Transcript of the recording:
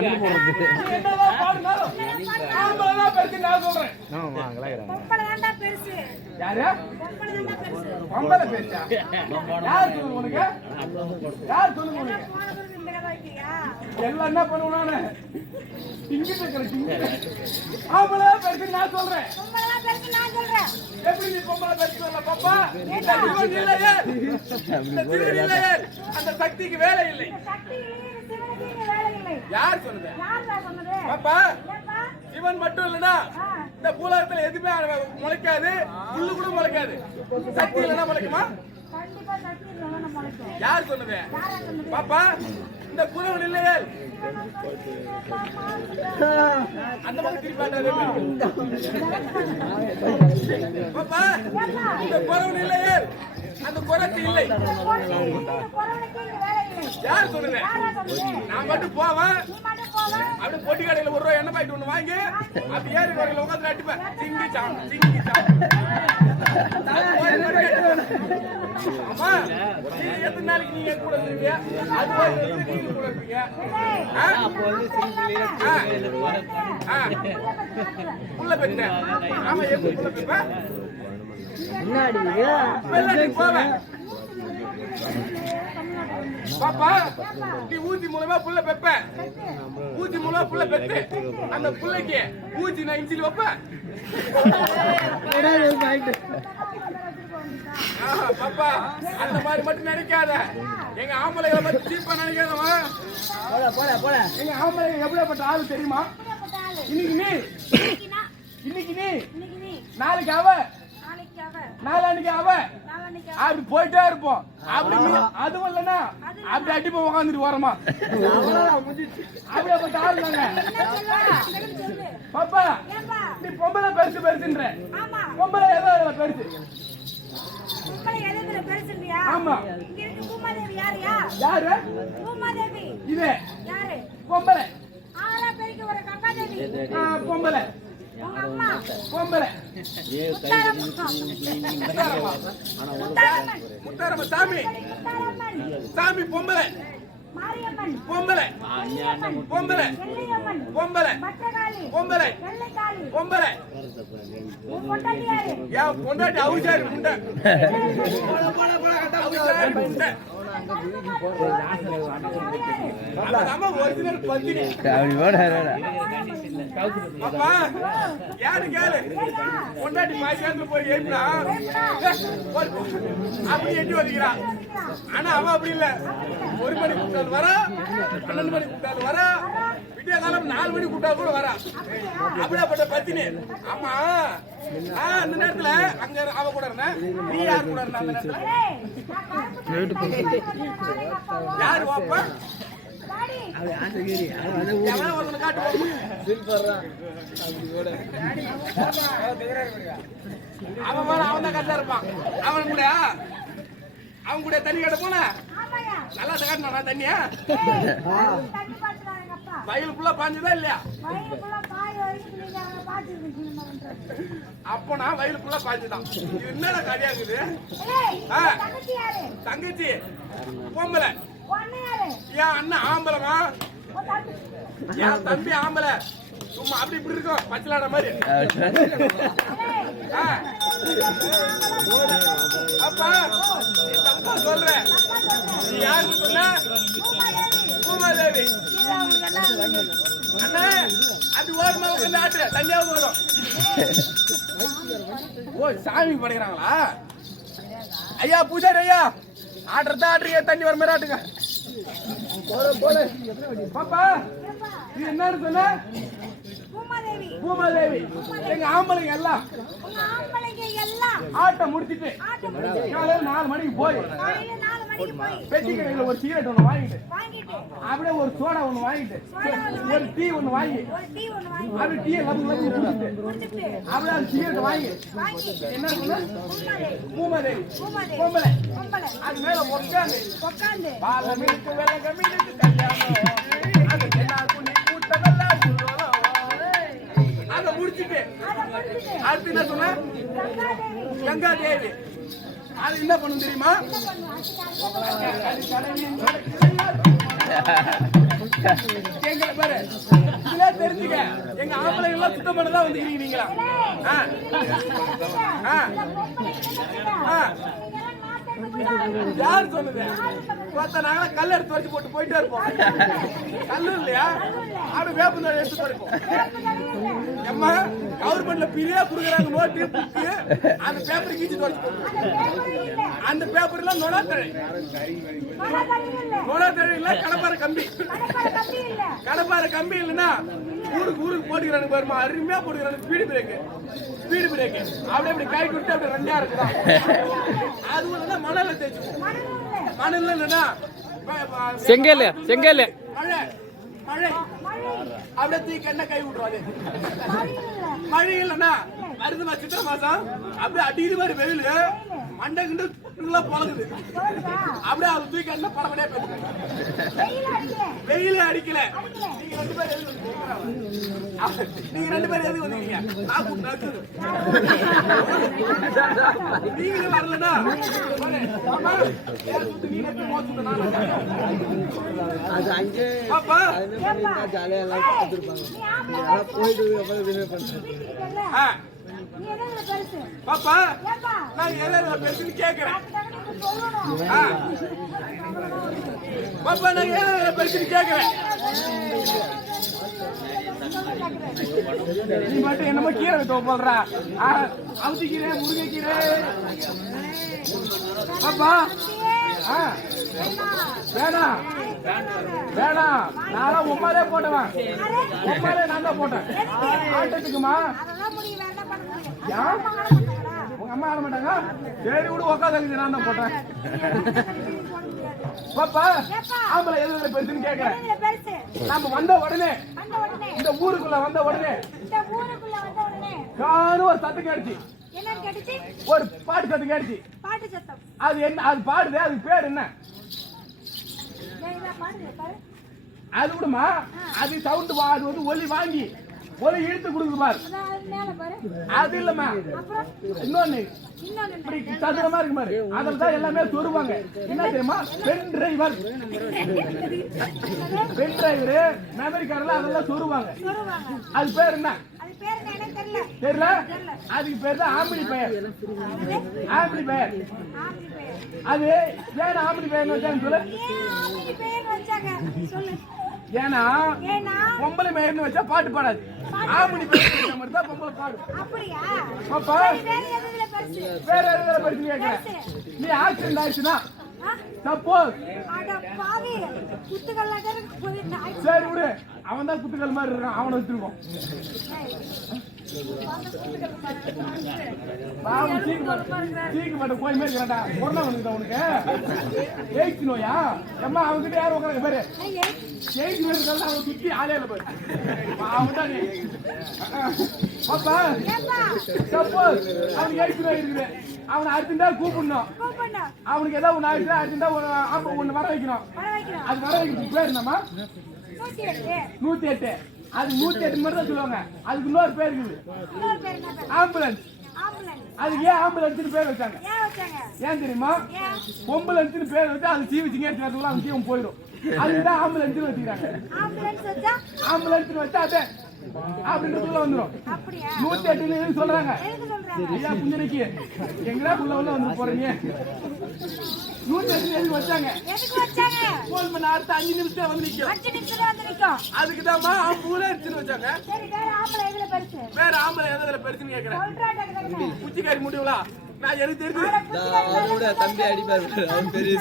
மண்ணு போடுறது என்னதான் பாடுனாலும் ஆம்பளை பெருசு நான் சொல்றேன். யாரு பொம்பளை பெருசா? யார் சொல்லுங்க உனக்கு? யார் சொல்லுங்க உனக்கு? எல்லாம் என்ன பண்ணுவானு இங்கிட்டு இருக்கிற ஆம்பளை பெருசு நான் சொல்றேன். எப்படி நீ பொம்பளை பெருசு சொல்ல பாப்பா? இல்லையே அந்த சக்திக்கு வேலை இல்லை. யார் சொன்னது பாப்பா? சிவன் மட்டும் இல்லனா இந்த பூலகத்துல எதுவுமே முளைக்காது, புல்லு கூட முளைக்காது. சக்தி இல்லனா முளைக்குமா? யார் சொன்னது பாப்பா? இந்த புலவன் இல்லையே அந்த மாதிரி திருப்பாட்டாரு பாப்பா. இந்த புலவன் இல்லையே அந்த குரத்து இல்லை. யார் சொல்லுங்க? நான் மட்டும் போவேன் அப்படி பொட்டி கடையில ஒரு ரூபாய் எண்ணெய் பாக்கெட் ஒண்ணு வாங்கி அப்படி ஏறி வரையில உட்காந்து அடிப்பேன். சிங்கி சாம் சிங்கி சாம். ஆமா எத்தனை நாளைக்கு நீங்க கூட இருக்கீங்க? அது நீங்க கூட இருக்கீங்க. புள்ள பெற்றேன். ஆமா எப்படி புள்ள பெற்றேன்? முன்னாடி போவேன் பாப்பா. நீ ஊசி மூலமா புள்ள பெப்ப. ஊசி மூலமா புள்ள பெத்து அந்த புள்ளைக்கு ஊசி நான் இன்சில் வைப்பேன். பாப்பா அந்த மாதிரி மட்டும் நினைக்காத. எங்க ஆம்பளைகளை பத்தி சீப்பா நினைக்காதவா. எங்க ஆம்பளைங்க எப்படிப்பட்ட ஆளு தெரியுமா? இன்னைக்கு நீ நாளைக்கு அவ நாளானிக்கு அவ அப்படி போயிட்டே இருப்போம். அப்படி அதுவும் இல்லைன்னா அப்படி அடிப்போம் உட்காந்துட்டு வரமா. அப்படியே ஆளுங்க பாப்பா. நீ பொம்பளை பெருசு பெருசுன்ற பொம்பளை ஏதோ பெருசு. ஆமா யாரு இது பொம்பளை பொம்பளை பொம்பளை முத்தாரம்ம சாமி சாமி பொம்பளை பொம்பளை பொம்பளை பொம்பளை பொம்பளை பொம்பளை என் பொண்டாட்டி அவுசாரி முண்டை ஒரிஜினல் பத்தினி யாரு கேளு பொண்டாட்டி மாசியாத்துல போய் ஏறினா அப்படி எட்டி வலிக்கிறான். ஆனா அவன் அப்படி இல்ல. 1 மணி கூட்டாலும் வரா, 12 மணி கூட்டாலும் வரா, விடிய காலம் 4 மணி கூட்டா கூட வரா. அப்படியாப்பட்ட பத்தினி. ஆமா அந்த நேரத்துல அங்க அவ கூட இருந்தேன். நீ யாரு கூட இருந்த அந்த நேரத்துல? யாரு வாப்பா? அவன் தான் கட்டா இருப்பான். அவன் கூட தண்ணி கட்ட போன நல்லா காட்டினா தண்ணியா வயலுக்குள்ள பாஞ்சுதா இல்லையா? அப்ப நான் வயலுக்குள்ள பாஞ்சுதான். என்னடா கடையாக்குது? தங்கச்சி பொம்பளை. என் அண்ணன் ஆம்பளமா? என் தம்பி ஆம்பளை. சும்மா அப்படி இப்படி இருக்கும் பச்சலாட மாதிரி. அப்பா நீ தப்பா சொல்ற. நீ யாருக்கு சொன்ன? பூமாதேவி. அண்ணா அப்படி ஓரமா உட்காந்து ஆட்டு தண்ணியாவது வரும். ஓ சாமி படைக்கிறாங்களா? ஐயா பூஜாரி ஐயா ஆட்டுறதா ஆட்டுறீங்க. தண்ணி வர மாதிரி ஆட்டுங்க. பாப்பா இது என்னன்னு சொன்ன? பூமாதேவி. எங்க ஆம்பளைங்க எல்லாம் ஆட்ட முடிச்சிட்டு 4 மணிக்கு போய் பெட்டி கடையில ஒரு சிகரெட் ஒண்ணு வாங்கிட்டு அப்படியே ஒரு சோடா ஒண்ணு வாங்கிட்டு ஒரு டீ ஒண்ணு வாங்கி அப்படி டீயை குடிச்சிட்டு அப்படியே அந்த சிகரெட் வாங்கி என்ன சொன்ன? பூமாதேவி பொம்பளை. அது மேல உட்காந்து பாலமிக்கு வெள்ளகமிக்கு கல்யாணம் அது என்ன கூட்டமெல்லாம் சொல்லுவோம். அதை முடிச்சுட்டு அடுத்து என்ன சொன்ன? கங்கா தேவி. அது என்ன பண்ணும் தெரியுமா? எங்களை பாரு இதுல தெரிஞ்சுக்க எங்க ஆம்பளை எல்லாம் சுத்தம் பண்ணதான் வந்துக்கிறீங்க நீங்களா யாரு சொன்னது பார்த்தா நாங்களா கல் எடுத்து வச்சு போட்டு போயிட்டே இருப்போம் கல்லு இல்லையா ஆடு வேப்பம் எடுத்து போயிருப்போம் அம்மா கவர்மெண்ட்ல பிரியா குடுக்குறாங்க நோட்டு புக்கு அந்த பேப்பர் கீச்சு வச்சு அந்த பேப்பர்ல நொடாத்தழை இல்ல கடப்பார கம்பி கடப்பார கம்பி இல்லைன்னா ஊருக்கு போட்டுக்கிறானுங்க பாருமா அருமையா போட்டுக்கிறானுங்க ஸ்பீடு பிரேக் அப்படியே அப்படி கை கொடுத்து அப்படி ரெண்டா இருக்குதான் அது வந்து மணல தேய்ச்சு மணல் இல்லைன்னா செங்கல் மழை அப்படியே தூக்கி என்ன கை விட்டுருவாரு மழை இல்லைன்னா மருந்து சித்திரை மாசம் அப்படியே அடிக்கிற மாதிரி வெயில் மண்டை கிண்டு பழகுது அப்படியே அது தூக்கி என்ன படப்படியா பேசுறேன் வெயில் அடிக்கல நீங்க ரெண்டு பேரும் எதுக்கு வந்தீங்க நீங்க வரலன்னா பாப்பா நான் எதாவது பெருசுன்னு கேக்குறேன் பாப்பா நான் எதாவது பெருசுன்னு கேக்குறேன் நீ மட்டும் என்னமோ கீரை வைக்க போடுறா அவுத்திக்கீரை முருங்கைக்கீரை பாப்பா வேணாம் வேணாம் நானும் உமாலே போட்டவன் உமாலே நான் தான் போட்டேன் ஆட்டத்துக்குமா உங்க அம்மா ஆட மாட்டாங்க சரி விடு உக்காந்து நான் தான் போட்டேன் பாப்பா ஆம்பளை எதுல பெருசுன்னு கேக்குறேன் நாம வந்த உடனே இந்த ஊருக்குள்ள வந்த உடனே காணும் ஒரு சத்தம் கேடுச்சு ஒரு பாட்டு சத்தம் கேடுச்சு அது என்ன அது பாடுது அதுக்கு பேர் என்ன அது விடுமா அது சவுண்ட் அது வந்து ஒலி வாங்கி ஒலி இழுத்து கொடுக்குது பாரு அது இல்லம்மா இன்னொன்னு இப்படி சதுரமா இருக்கு பாரு அதில் தான் எல்லாமே சொருவாங்க என்ன தெரியுமா பென் டிரைவர் மெமரி கார்டுல அதெல்லாம் சொருவாங்க அது பேர் என்ன தெரியல அதுக்கு பேர் தான் ஆம்பளி பெயர் அது ஏன் ஆம்பளி பெயர் வச்சான்னு சொல்லு ஏன்னா பொம்பளை மேயர்னு வச்சா பாட்டு பாடாது ஆம்பளை பெயர் மாதிரி தான் பொம்பளை பாடும் வேற எதுல படிச்சு கேட்க நீ ஆக்சிடென்ட் ஆயிடுச்சுன்னா சப்போஸ் சரி விடு அவன் தான் குத்துக்கள் மாதிரி இருக்கான் அவனை வச்சிருக்கோம் சீக்கிரம் போய் மாதிரி இருக்கிறாண்டா கொரோனா வந்துட்டா உனக்கு எய்ட்ஸ் நோயா அம்மா அவன்கிட்ட யாரும் உட்காந்து பாரு எய்ட்ஸ் நோய் அவன் சுத்தி ஆலையில போய் அவன் தான் பாப்பா சப்போஸ் அவனுக்கு எய்ட்ஸ் நோய் இருக்குது அவனை அர்ஜென்டா கூப்பிடணும் அவனுக்கு ஏதாவது ஒண்ணு ஆயிடுச்சு அர்ஜென்டா ஒண்ணு வர வைக்கணும் அது வர வைக்கிறதுக்கு பேர் என்னம்மா 108 அது 108 மட்டும் தான் சொல்லுவாங்க அதுக்கு இன்னொரு பேர் இருக்குது ஆம்புலன்ஸ் அதுக்கு ஏன் ஆம்புலன்ஸ் பேர் வச்சாங்க ஏன் தெரியுமா பொம்புலன்ஸ் பேர் வச்சு அது சீவிச்சிங்க அந்த ஜீவம் போயிடும் அதுதான் ஆம்புலன்ஸ் வச்சுக்கிறாங்க ஆம்புலன்ஸ் வச்சா அதே அப்படின்னு சொல்ல வந்துடும் 108 சொல்றாங்க ஐயா புஞ்சனைக்கு எங்கடா உள்ள வந்து போறீங்க 108 வச்சாங்க போன் பண்ண அடுத்த 5 நிமிஷம் வந்து நிக்கும் அதுக்குதாம்மா ஆம்புலன்ஸ் வச்சாங்க வேற ஆம்பளை எதுல பெருசுன்னு கேக்குறேன் குச்சிக்காரி முடிவுலா நான் எனக்கு தெரிஞ்சு தம்பி அடிப்பாரு அவன் பெரிய